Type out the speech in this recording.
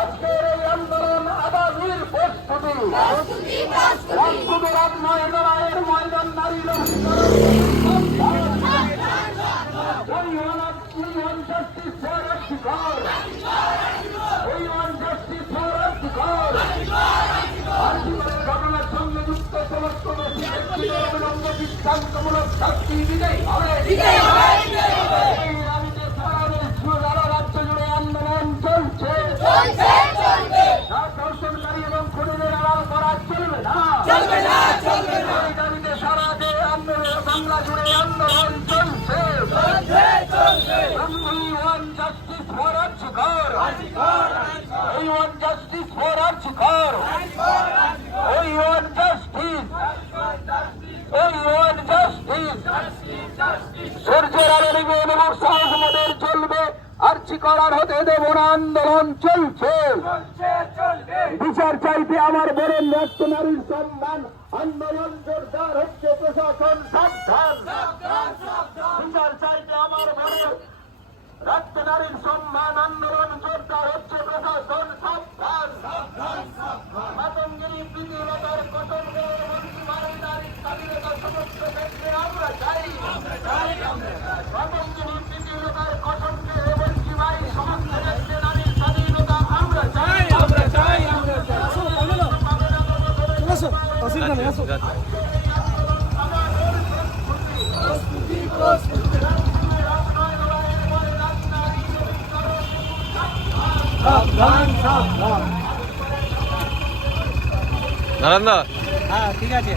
আজকের এই আন্দোলন আগামীর প্রস্তুতি রাজপথের ময়দানের ময়দান নারী ঘটনার সঙ্গে যুক্ত সমস্ত বিজ্ঞানমূলক শাস্তি দিতেই হবে। সারা রাজ্য জুড়ে আন্দোলন চলছে, ধর্ষণকারী এবং খুনিদের আড়াল করা চলবে না। এই দাবিতে সারা দেশ আন্দোলন বাংলা জুড়ে আন্দোলন চলছে। We want justice for Archikar. We want justice for Archikar. We want justice. We want justice. সূর্যের আলো নিবে এবং সাহস মোদের চলবে। আর্চিকর আর হতে দেব না, আন্দোলন চলছে। বিচার চাইতে আমার বলেন রক্ত নারীর সম্মান, আন্দোলন জোরদার হচ্ছে, প্রশাসন সাবধান। বিচার চাইতে আমার বলেন রক্ত নারীর সম্মান, আন্দোলন জোরদার হচ্ছে, প্রশাসন সাবধান। মাতঙ্গিনী প্রীতিলতার কঠোর নারীর স্বাধীনতা সমস্ত ক্ষেত্রে আমরা চাই। মাতঙ্গিনী প্রীতিলতার কঠোরকে বলছি ভাই, সমস্ত ক্ষেত্রে নারীর স্বাধীনতা আমরা চাই। নারায়ণ দা, হ্যাঁ ঠিক আছে।